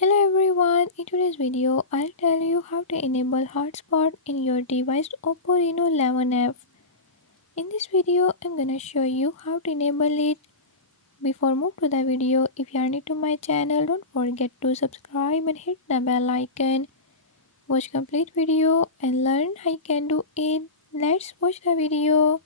Hello everyone, in today's video I'll tell you how to enable hotspot in your device Oppo Reno 11F. In this video I'm gonna show you how to enable it. Before move to the video, if you are new to my channel, don't forget to subscribe and hit the bell icon. Watch complete video and learn how you can do it. Let's watch the video.